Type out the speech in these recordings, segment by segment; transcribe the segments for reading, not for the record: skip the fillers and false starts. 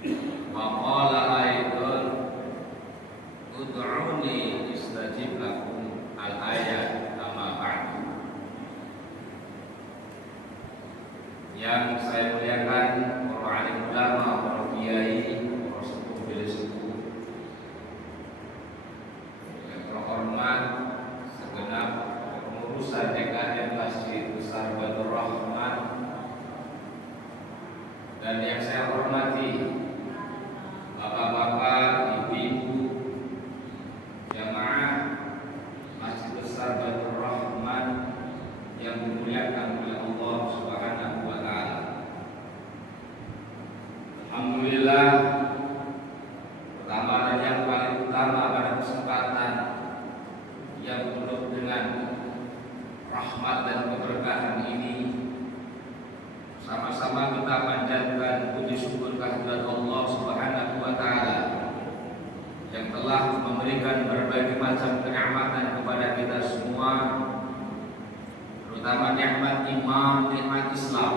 Wa qala aidan ud'uni istajib lakum al-ayat amma ba'du. Yang saya muliakan para alim ulama, para kiai, para sepuh bila sepuh, yang terhormat segenap pengurusan DKM Masjid Besar Baitur Rahman, dan yang saya hormati bapak-bapak, ibu-ibu, jamaah Masjid Besar Baitur Rahman yang dimuliakan oleh Allah Subhanahu wa taala. Alhamdulillah, pertama dan yang paling utama pada kesempatan yang penuh dengan rahmat dan keberkahan ini, sama-sama kita panjatkan puji syukur kehadirat Allah Subhanahu wa taala yang telah memberikan berbagai macam kenikmatan kepada kita semua, terutama nikmat iman, nikmat Islam,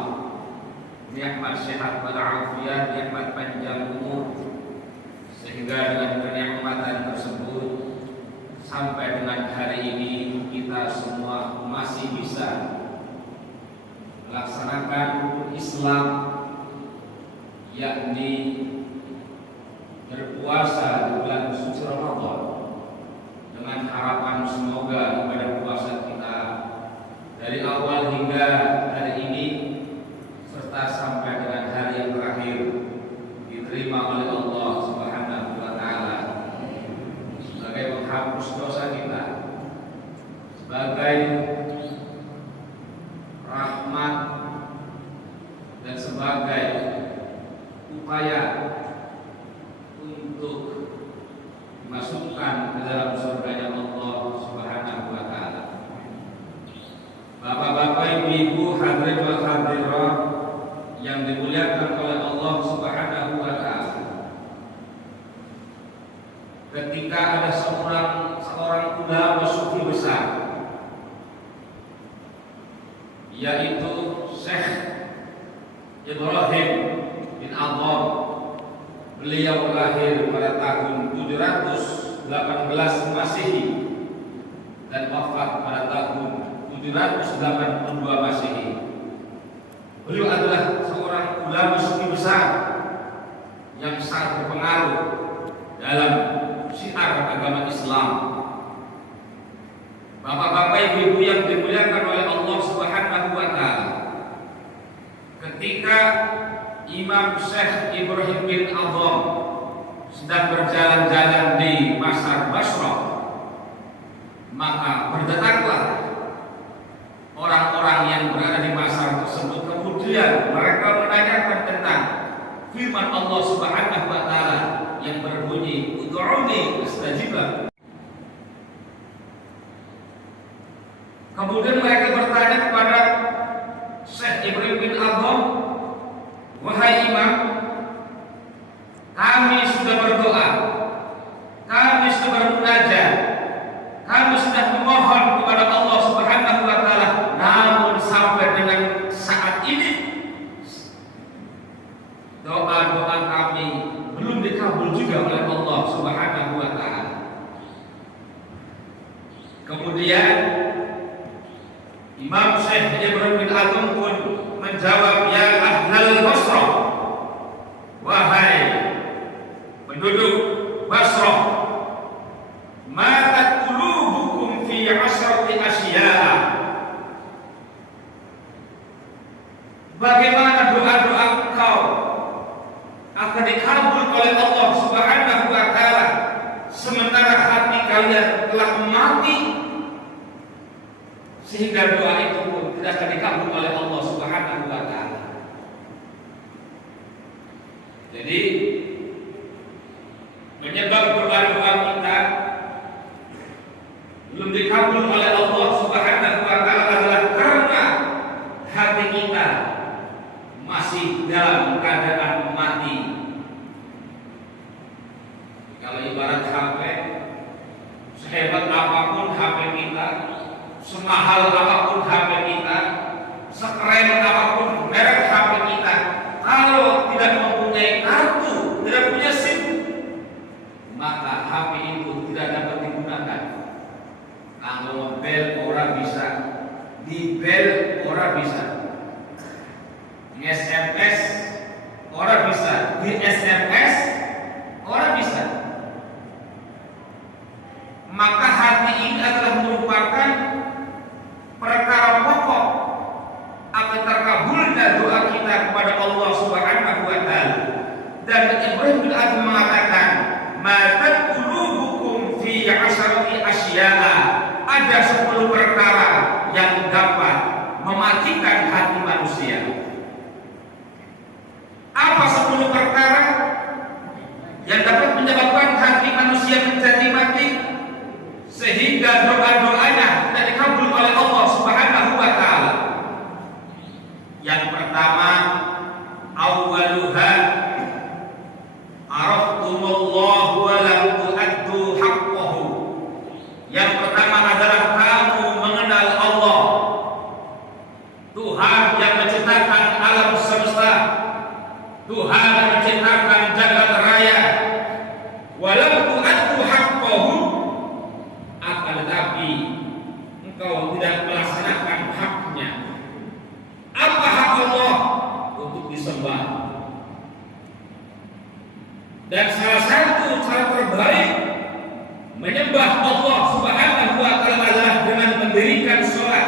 nikmat sehat walafiat, nikmat panjang umur, sehingga dengan kenikmatan tersebut sampai dengan hari ini kita semua masih bisa melaksanakan Islam, yakni berpuasa di bulan suci Ramadan, dengan harapan semoga ibadah puasa kita dari awal hingga hari ini serta sampai dengan hari yang terakhir diterima oleh Allah Subhanahu wa taala sebagai penghapus dosa kita, sebagai rahmat, dan sebagai upaya untuk dimasukkan ke dalam surganya Allah Subhanahu wa taala. Bapak-bapak, ibu-ibu, hadirin wal hadirat yang dimuliakan oleh Allah Subhanahu wa taala. Ketika ada seorang ulama sufi besar, yaitu Syekh Ibrahim bin Adham. Beliau lahir pada tahun 718 Masehi dan wafat pada tahun 782 Masehi. Beliau adalah seorang ulama sufi besar yang sangat berpengaruh dalam syiar agama Islam. Bapak-bapak, ibu-ibu yang dimuliakan oleh Allah Subhanahu wa taala, ketika Imam Syekh Ibrahim bin Adham sedang berjalan-jalan di Pasar Basrah, maka berdatanglah orang-orang yang berada di pasar tersebut. Kemudian mereka menanyakan tentang firman Allah Subhanahu wa taala yang berbunyi, "Ud'uni astajib lakum." Kemudian mereka bertanya kepada Syekh Ibrahim bin Adham, "Wahai Imam, kami sudah berdoa, kami sudah bermunajat, kami sudah memohon kepada Allah Subhanahu wa taala, namun sampai dengan saat ini doa-doa kami belum dikabul juga oleh Allah Subhanahu wa taala." Kemudian Imam Syekh Ibrahim bin Adham pun menjawab, "Ya ahlal Basrah, wahai penduduk Basrah, matat qulubukum fi asyrati asya'a." Bagaimana doa-doa engkau akan dikabul oleh Allah Subhanahu wa taala sementara hati kalian telah mati, sehingga doa itu pun tidak akan dikabul oleh Allah Subhanahu wa taala. Jadi menyebab doa-doa kita belum dikabul oleh Allah Subhanahu wa taala adalah karena hati kita masih dalam keadaan mati. Kalau ibarat HP, sehebat apapun HP kita, semahal apapun HP kita, sekeren apapun merek HP kita, kalau tidak mempunyai kartu di SMS, orang bisa. Maka hati ini adalah merupakan perkara pokok akan terkabulnya doa kita kepada Allah Subhanahu wa taala. Dan Ibrahim bin Adham mengatakan, "Matat qulubukum fi 'asharati asya'a." Ada 10 perkara yang dapat mematikan hati manusia. Apa 10 perkara yang dapat menyebabkan hati manusia menjadi mati sehingga doa-doanya tidak dikabul oleh Allah Subhanahu wa taala? Yang pertama, awwaluha araftumullah wa lam tu'addu haqqahu. Yang pertama adalah kamu mengenal Allah, Tuhan yang menciptakan alam semesta, Tuhan yang menciptakan jagat raya. Walam tu'addu haqqahu, akan tetapi engkau tidak melaksanakan haknya. Apa hak Allah? Untuk disembah. Dan salah satu cara terbaik menyembah Allah Subhanahu wa taala adalah dengan mendirikan sholat.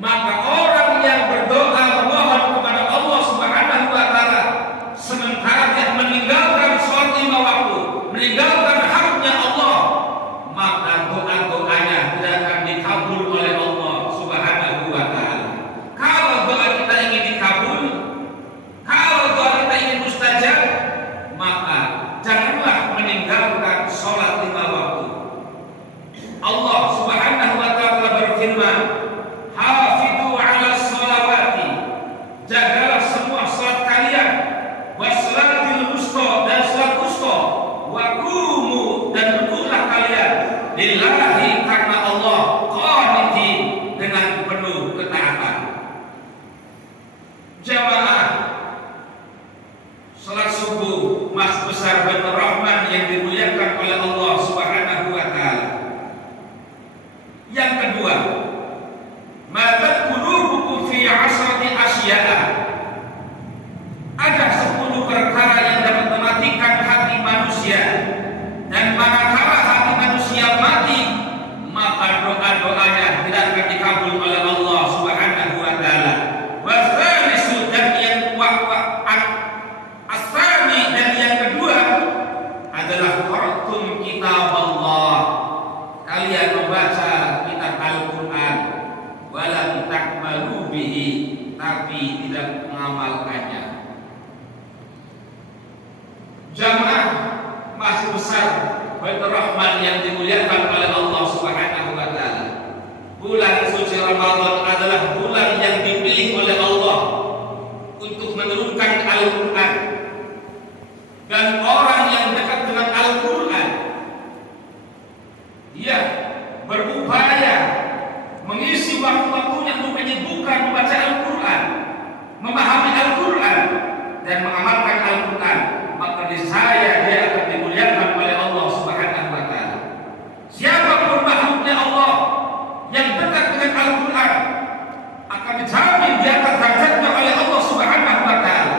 Maka orang yang berdoa memohon kepada Allah Subhanahu wa taala sementara dia meninggalkan sholat 5 waktu, meninggalkan haknya Allah, maka doa-doanya tidak akan dikabul oleh Allah Subhanahu wa taala. Kalau doa kita ingin dikabul, kalau doa kita ingin mustajab, maka janganlah meninggalkan sholat 5 waktu. Allah Subhanahu wa taala berfirman, "Hafidhu 'alas sholawati." Jagalah semua salat kalian, wassalatil wusta, dan salat wusta, wa qumu, dan rukuklah kalian lillahi, karena Allah, qanitin, dengan penuh ketaatan. Jamaah salat subuh mas besar baitur rahman yang dimuliakan oleh Allah Subhanahu wa taala. Yang kedua, matat qulubukum fi 'asrati asya'a. Ada 10 perkara yang dapat mematikan hati manusia, dan manakala hati manusia mati, maka doa-doanya tidak akan dikabul oleh Allah Subhanahu wa taala. Wa tsalisu, dan yang asani, dan yang kedua adalah qara'tum kitab Allah. Kalian membaca kitab Al-Qur'an, walam ta'malu bihi, tapi tidak mengamalkannya. Jamaah masih besar baitur rahman yang dimuliakan oleh Allah Subhanahu wa taala. Bulan suci Ramadan adalah bulan yang dipilih oleh Allah untuk menurunkan Al-Qur'an. Dan orang yang dekat dengan Al-Qur'an, dia berupaya mengisi waktu-waktunya untuk menyibukkan membaca Al-Qur'an, memahami Al-Qur'an, dan mengamalkan Al-Qur'an, maka niscaya dia akan dimuliakan oleh Allah Subhanahu wa taala. Siapapun makhluknya Allah yang dekat dengan Al-Qur'an akan dijamin di atas derajatnya oleh Allah Subhanahu wa taala,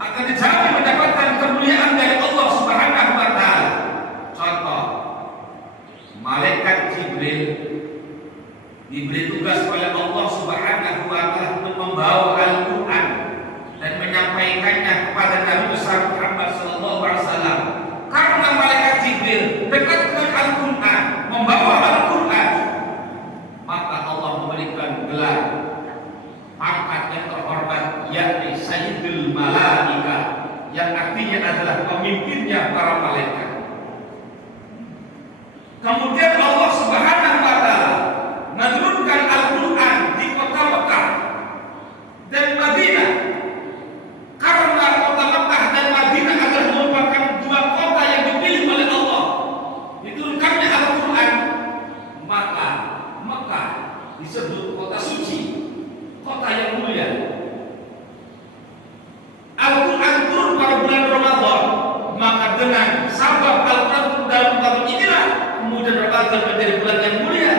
akan dijamin mendapatkan kemuliaan dari Allah Subhanahu wa taala. Contoh, malaikat Jibril diberi tugas oleh Allah Subhanahu wa taala untuk membawa Al-Qur'an dan menyampaikannya kepada Nabi besar Muhammad sallallahu alaihi wasallam. Karena malaikat Jibril dekat dengan Al-Qur'an, membawa Al-Qur'an, maka Allah memberikan gelar pangkat yang terhormat, yakni Sayyidul Malaika, yang artinya adalah pemimpinnya para malaikat. Kemudian Allah Subhanahu wa taala menurunkan Al-Qur'an di kota Mekah dan Madinah. Karena kota Mekah dan Madinah adalah merupakan 2 kota yang dipilih oleh Allah diturunkannya Al-Qur'an, maka Mekah disebut kota suci, kota yang mulia. Al-Qur'an turun pada bulan Ramadan, maka dengan sabab Al-Qur'an dalam bulan inilah kemudian Ramadan menjadi bulan yang mulia.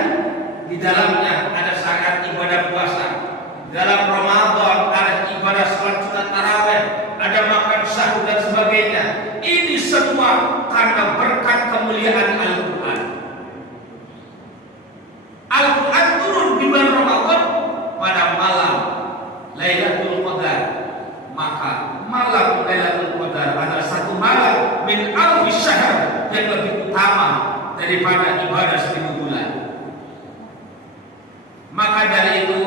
Di dalamnya ada syarat ibadah puasa, dalam Ramadan ada ibadah salat sunat tarawih, ada makan karena berkat kemuliaan Al-Quran. Al-Quran turun di bulan Ramadan pada malam Lailatul Qadar. Maka malam Lailatul Qadar adalah satu malam min alfi syahr yang lebih utama daripada ibadah 1000 bulan. Maka dari itu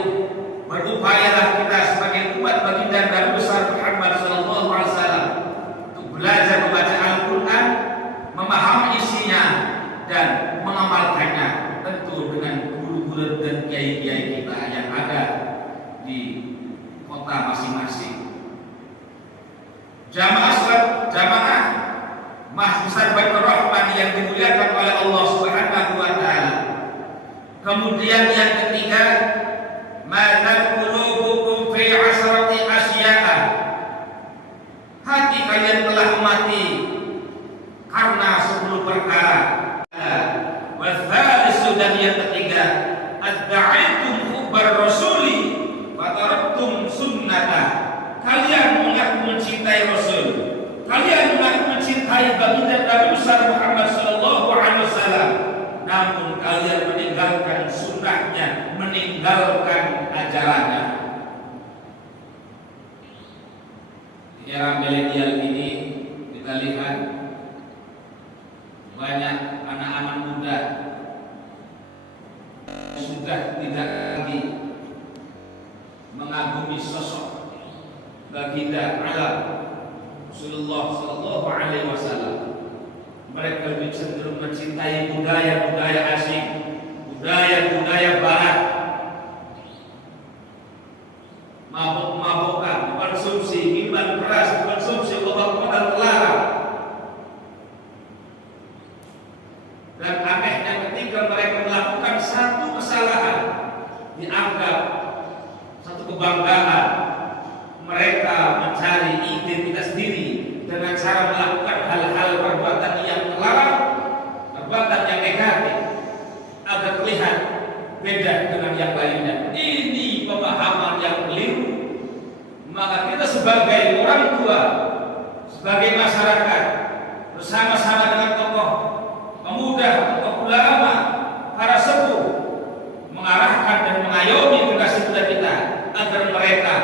berupayalah kita sebagai umat baginda Nabi besar Muhammad sallallahu alaihi wasallam untuk belajar membaca Al-Quran, memahami isinya dan mengamalkannya, tentu dengan guru-guru dan kiai-kiai kita yang ada di kota masing-masing. Jamaah Masjid Besar Baitur Rahman yang dimuliakan oleh Allah Subhanahu wa taala. Kemudian yang ketiga, madzal qulubukum fi asrati asya'a. Hati kalian telah mati karena 10 perkara. Wa tsalisu, dan yang ketiga, ad-da'aitum hubbar rasuli wa taraktum sunnata. Kalian mengaku mencintai Rasul, kalian mengaku mencintai baginda Nabi besar Muhammad sallallahu alaihi wasallam, namun kalian meninggalkan sunnahnya, meninggalkan ajarannya. Di era milenial ini kita lihat banyak anak-anak muda sudah tidak lagi mengagumi sosok baginda alam Rasulullah sallallahu alaihi wasallam. Mereka lebih cenderung mencintai budaya-budaya asing, budaya-budaya barat, mabuk-mabukan, konsumsi minuman keras, konsumsi obat-obatan terlarang. Dan anehnya ketika mereka melakukan satu kesalahan, dianggap satu kebanggaan. Mereka mencari identitas diri dengan cara melakukan hal-hal perbuatan yang terlarang, perbuatan yang negatif, agar terlihat beda dengan yang lainnya. Ini pemahaman yang keliru. Maka kita sebagai orang tua, sebagai masyarakat, bersama-sama dengan tokoh pemuda, tokoh ulama, para sepuh, mengarahkan dan mengayomi generasi muda kita agar mereka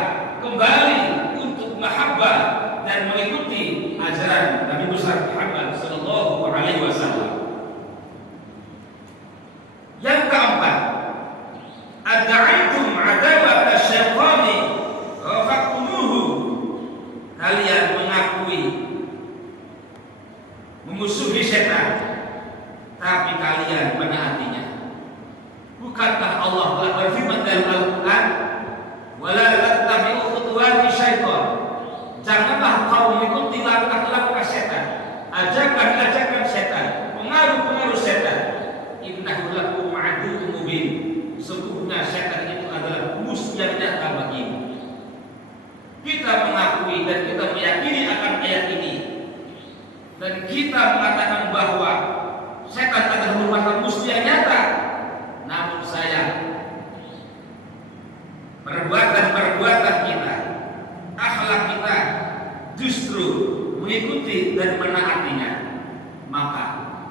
kembali untuk mahabbah dan mengikuti ajaran Nabi besar Muhammad sallallahu alaihi wasallam. Yang keempat, ad'aitum adawat asyaitani wa faqtumuhu. Kalian mengakui memusuhi setan, tapi kalian menaatinya. Bukankah Allah telah berfirman dalam Al-Quran, wala tattabi'u khutuwati syaitan. Janganlah kau mengikuti langkah-langkah setan, ajakan-ajakan setan, pengaruh-pengaruh setan. Innahu lakum aduwwun mubin. Sesungguhnya setan itu adalah musuh yang nyata bagimu. Kita mengakui dan kita meyakini akan ayat ini, dan kita mengatakan bahwa setan adalah merupakan musuh yang nyata. Namun sayang, perbuatan-perbuatan kita, akhlak kita justru mengikuti dan menaatinya. Maka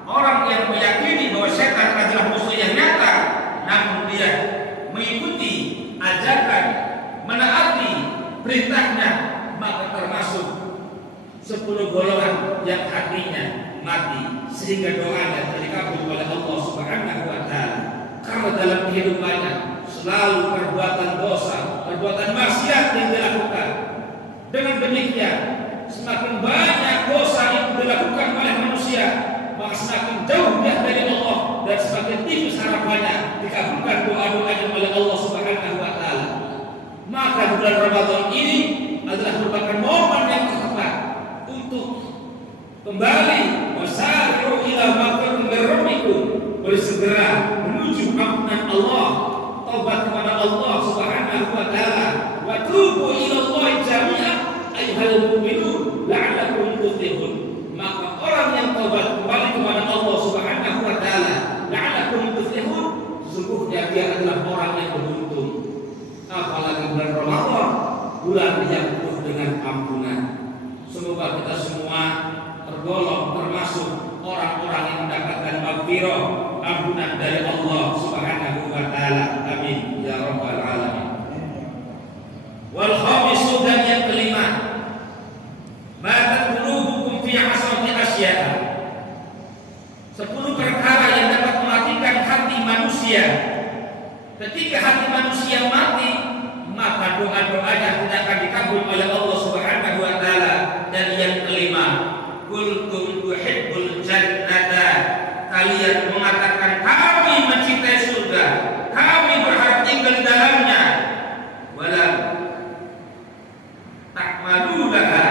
orang yang meyakini bahwa setan adalah musuh yang nyata, namun dia mengikuti ajakan, menaati perintahnya, maka termasuk 10 golongan yang hatinya mati sehingga doanya dikabul oleh Allah Subhanahu wa taala. Karena dalam kehidupannya selalu perbuatan dosa, perbuatan maksiat yang dilakukan. Dengan demikian, semakin banyak dosa yang dilakukan oleh manusia, maka semakin jauh dia dari Allah dan semakin tipis harapannya dikabulkan doa-doanya oleh Allah Subhanahu wa taala. Maka bulan Ramadan ini adalah merupakan momen yang tepat untuk kembali wasari'u ila maghfiratin min rabbikum, bersegera menuju ampunan Allah, taubat kepada Allah Subhanahu wa taala, wa tubu ila Allah jami'an ayyuhal mu'minun la'allakum tuflihun. Maka orang yang taubat kembali kepada Allah Subhanahu wa taala, la'allakum tuflihun, sesungguhnya dia adalah orang yang beruntung. Apalagi bulan Ramadan, bulan yang penuh dengan ampunan. Semoga kita semua tergolong termasuk ta'malunaha,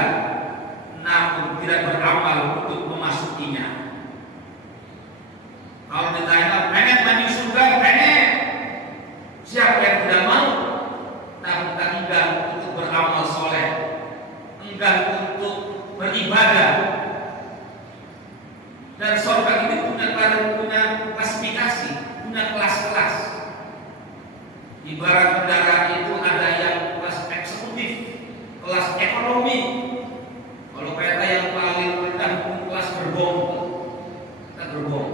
namun tidak beramal untuk memasukinya. Kalau ditanya pengen mandi surga, pengen. Siapa yang tidak mau? Tapi kita enggan untuk beramal soleh, enggan untuk beribadah. Dan surga ini punya klasifikasi, punya kelas-kelas. Ibarat kendaraan itu ada yang kelas eksekutif, kelas ekonomi. Kalau kereta yang paling rendah kelas gerbong, kita gerbong.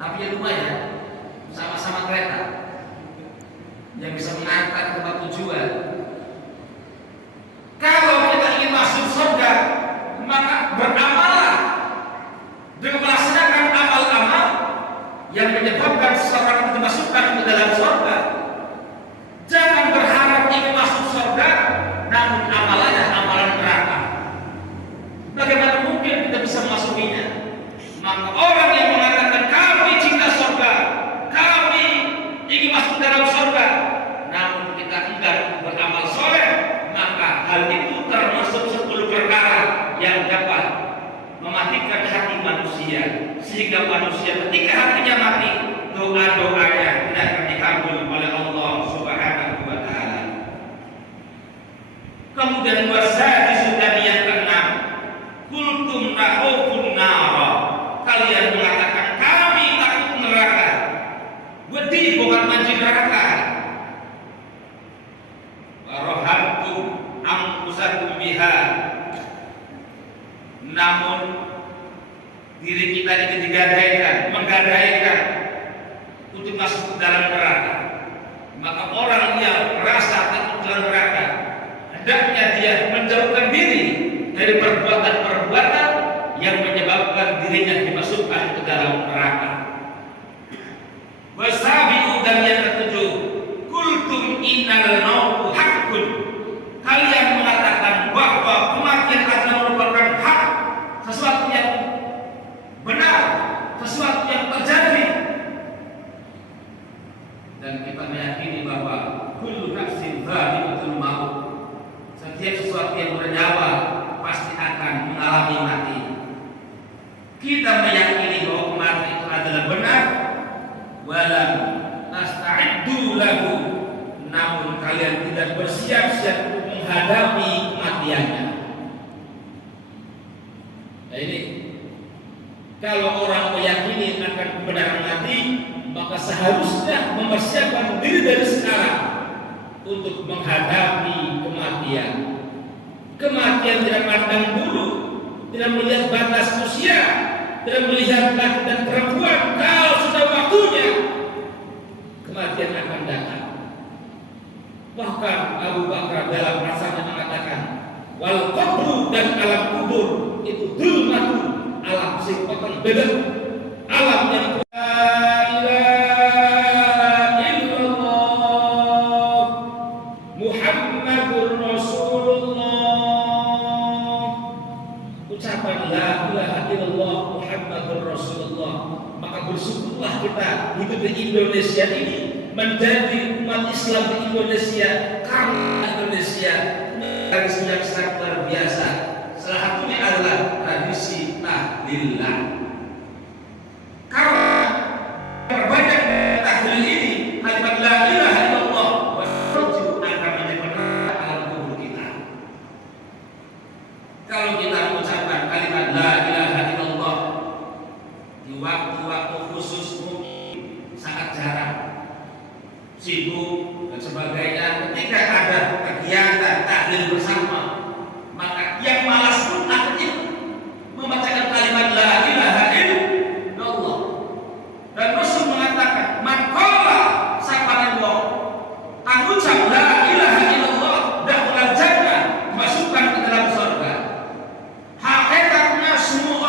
Tapi ya lumayan, sama-sama kereta yang bisa mengantar ke tempat tujuan. Kalau kita ingin masuk surga, maka beramalah dengan melaksanakan amal-amal yang menyebabkan seseorang itu dimasukkan ke dalam surga. Jangan berharap ingin masuk surga, namun amalannya amalan neraka. Bagaimana mungkin kita bisa memasukinya? Maka orang yang mengatakan kami cinta surga, kami ingin masuk dalam surga, namun kita enggan beramal soleh, maka hal itu termasuk 10 perkara yang dapat mematikan hati manusia, sehingga manusia ketika hatinya mati, doa-doanya tidak akan dikabul oleh Allah Subhanahu wa taala. Kemudian wasadisu dan yang keenam, kultum na'ukun nara, kalian mengatakan kami takut neraka. Wedi bukan manci neraka. Warohantum angkusakum biha, namun diri kita ini menggadaikan untuk masuk ke dalam neraka. Maka orang yang merasa takut dalam neraka, hendaknya dia menjauhkan diri dari perbuatan-perbuatan yang menyebabkan dirinya dimasukkan ke dalam neraka. Wasabi'u dan yang ketujuh, kultum innal mautu haqqun, kalian mengatakan bahwa kematian adalah merupakan hak, sesuatu yang benar, sesuatu yang terjadi. Dan kita meyakini bahwa kullu nafsin dha'iqatul maut, setiap sesuatu yang bernyawa pasti akan mengalami mati. Kita meyakini bahwa mati itu adalah benar, walam nasta'iddu lahu, namun kalian tidak bersiap-siap untuk menghadapi kematiannya. Nah ini, kalau orang meyakini akan kebenaran mati, maka seharusnya mempersiapkan diri dari sekarang untuk menghadapi kematian. Kematian tidak pandang bulu, tidak melihat batas usia, tidak melihat laki dan perempuan. Kalau sudah waktunya, kematian akan datang. Bahkan Abu Bakar dalam rasanya mengatakan, wal qabru, dan alam kubur itu dzulmatun, alam sifatan beda, alam yang la ilaha illallah Muhammadur Rasulullah. Ucapan la ilaha illallah Muhammadur Rasulullah, maka bersyukurlah kita hidup di Indonesia ini, menjadi umat Islam di Indonesia, karena Indonesia tradisi yang sangat luar biasa. Salah satunya adalah tradisi tahlillah. Karena berbanyak tahlil ini, kalimat la ilaha illallah wajib akan menjadi penerang dalam kubur kita. Kalau kita mengucapkan kalimat la ilaha illallah di waktu-waktu khusus, mungkin sangat jarang, sibuk dan sebagainya, ketika ada kegiatan tahlil bersama, maka yang malas pun akhirnya membacakan kalimat la ilaha illallah. Dan Rasul mengatakan, man qala sapane wong angucap la ilaha illallah dakhala jannah, dimasukkan ke dalam surga. Hakikatnya semua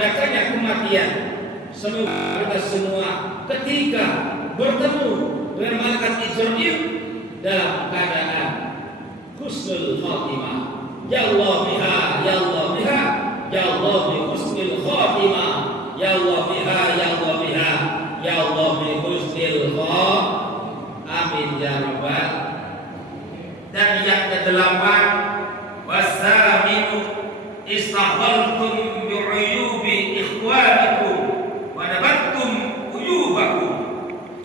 datangnya kematian. Semoga kita semua ketika bertemu dengan malaikat Israil dalam keadaan husnul khatimah. Ya Allah biha, ya Allah biha, ya Allah bi husnul khatimah. Ya Allah biha, ya Allah biha, ya Allah bi husnul khatimah. Amin ya rabbal. Dan yang kedelapan, wasaminu istaghaltum bi'uyubi ikhwanikum wa nabattum uyubakum.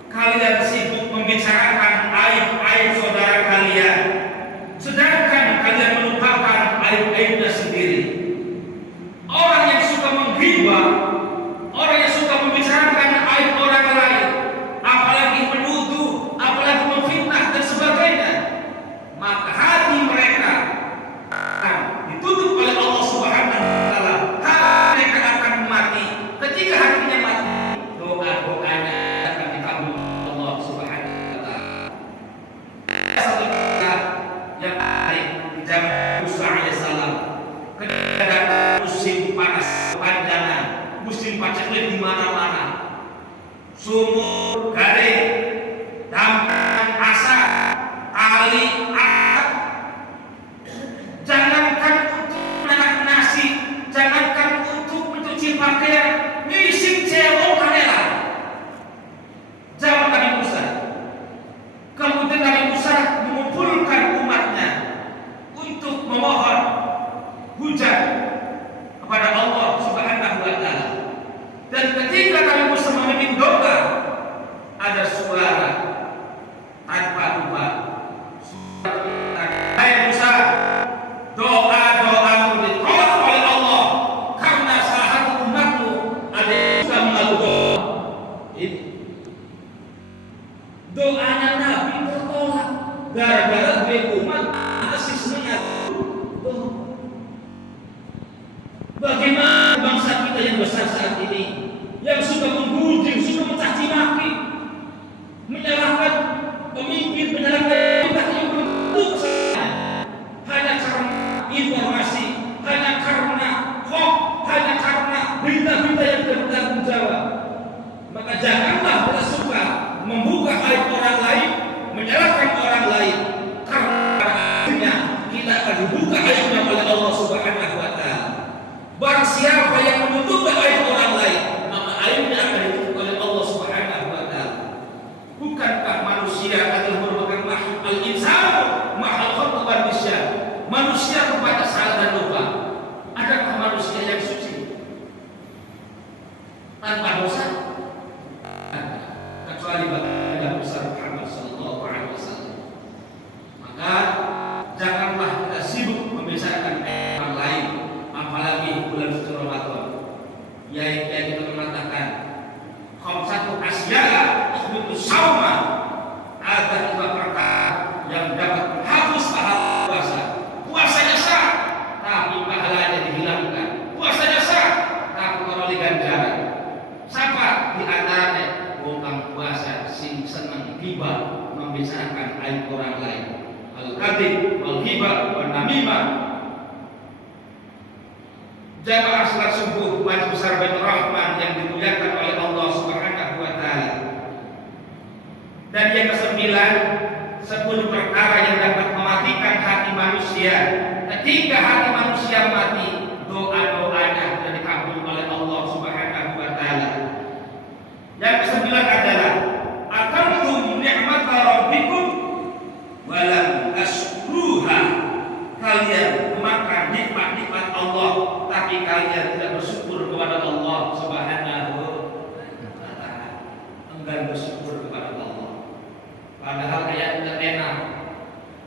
Kalian sibuk membicarakan aib-aib saudara kalian, sedangkan kalian melupakan aib-aibnya sendiri. Orang yang suka menghibah, orang yang suka membicarakan aib orang lain, apalagi menuduh, apalagi memfitnah dan sebagainya, maka hati mereka akan ditutup oleh Allah Subhanahu wa taala. Hati mereka akan mati. Ketika hatinya mati, doa-doanya akan dikabul Allah Subhanahu wa taala. Satu yang baik di zaman Musa alaihissalam, ketika ada musim panas panjang, musim paceklik di mana-mana, sumur garing, dampak asap, tali asap. Jangankan untuk menanak nasi, jangankan untuk mencuci pakaian, ngisi cewek kanela. Zaman Nabi Musa. Kemudian Nabi Musa mengumpulkan umatnya untuk memohon hujan kepada Allah Subhanahu wa taala. Dan ketika Nabi Musa memimpin doa, ada suara tanpa ubah. Hai Musa, doa-doamu ditolak oleh Allah karena salah satu umatmu ada yang sudah mengaku doa. Doanya Nabi tertolak gara-gara dua umat masih mengaku doa. Bagaimana bangsa kita yang besar saat ini, yang suka menghujung, suka mencaci maki, menyalahkan pemimpin, menyalahkan pemerintah yang belum tentu hanya karena informasi, hanya karena hoax, hanya karena berita-berita yang tidak bertanggung jawab. Maka janganlah kita suka membuka aib orang lain, menyalahkan orang lain, karena akhirnya kita akan dibuka aibnya oleh Allah Subhanahu wa taala. Barang siapa yang menutup aib orang lain, maka aibnya akan ditutup oleh Allah Subhanahu wa taala. Bukankah manusia adalah merupakan makhluk al-insan, makhluk khata'an nisyan? Manusia kepada salah dan lupa. Adakah manusia yang suci tanpa dosa? Kecuali baginda besar Muhammad sallallahu alaihi wasallam. Maka janganlah kita sibuk membicarakan orang lain, apalagi bulan suci Ramadan. Yaitu kita mengatakan khamsatu asya'a ihbitu shauma, ada dua perkara yang dapat menghapus pahala puasa. Puasanya sah, tapi pahalanya dihilangkan. Puasanya sah, tapi meroleh ganjaran. Siapa di antaranya? Bukan puasa sing senang ghibah, membicarakan aib orang lain. Al-kadhib, al-ghibah, wal-namimah. Jamaah salat subuh Masjid Besar Baitur Rahman yang dimuliakan oleh Allah Subhanahu wa taala. Dan yang kesembilan, 10 perkara yang dapat mematikan hati manusia. Ketika hati manusia mati, doa-doanya tidak dikabul oleh Allah Subhanahu wa taala. Yang kesembilan adalah akaltum ni'mata rabbikum wa lam tashkuruha. Kalian memakan nikmat-nikmat Allah, tapi kalian tidak bersyukur kepada Allah Subhanahu wa taala. Enggan bersyukur kepada Allah. Padahal ayatnya enak.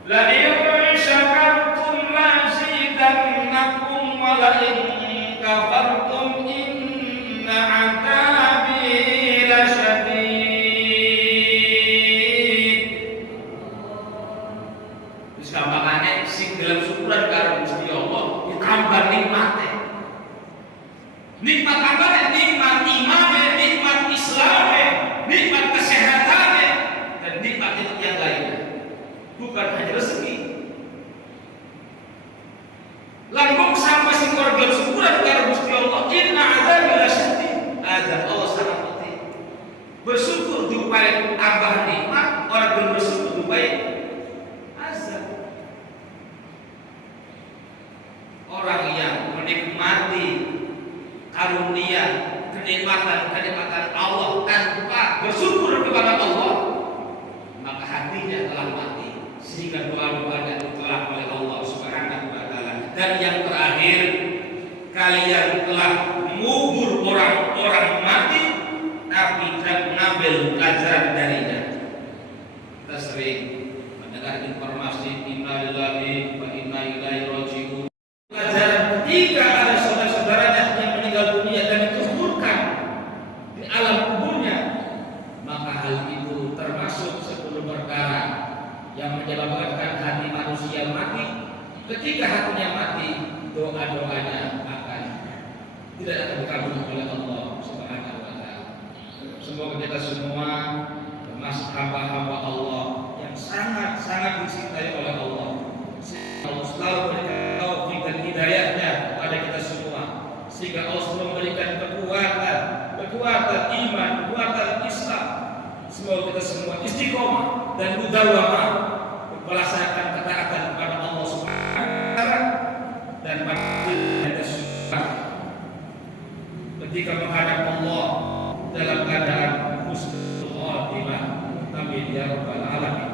La in syakartum la zidannakum wa la in kafartum inna 'adzabi lasyadid. Wis gampangane sing dalam syukuran karo Gusti Allah ditambah nikmate. Nikmat apa? Nikmat iman, nikmat Islam, nikmat kesehatan, dan nikmat yang lainnya. Bukan hanya rezeki. Langkung sampai sing dalam syukuran karo Gusti Allah inna adzabi lasyadid. Azab Allah sangat pedih. Bersyukur diupai tambah nikmat, orang belum bersyukur diupai azab. Orang yang menikmati karunia kenikmatan Allah tanpa bersyukur kepada Allah, maka hatinya telah mati sehingga doa-doanya ditolak oleh Allah Subhanahu wa taala. Dan yang terakhir, kalian telah mengubur orang-orang mati tapi tidak mengambil pelajaran darinya. Kita sering mendengar informasi inna lillahi wa inna ilaihi raji'un. Pelajaran ketika ada saudara-saudaranya yang meninggal dunia dan dikuburkan di alam kuburnya, maka hal itu termasuk 10 perkara yang menyebabkan hati manusia mati. Ketika hatinya mati, doa-doanya akan tidak akan dikabul oleh Allah Subhanahu wa taala. Semoga kita semua termasuk hamba-hamba Allah yang sangat-sangat dicintai oleh Allah. Allah selalu memberikan taufik dan hidayahnya kepada kita semua, sehingga Allah selalu memberikan kekuatan iman, kekuatan Islam. Semoga kita semua istiqomah dan mudawamah melaksanakan ketaatan kepada Allah Subhanahu wa taala dan pada syukur ketika menghadap Allah dalam keadaan husnul khatimah. Amin ya rabbal alamin.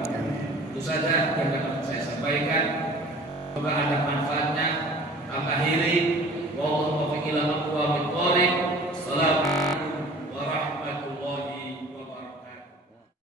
Itu saja yang dapat saya sampaikan. Semoga ada manfaatnya. Akhiri wallahu taufiq ila aqwamit thoriq.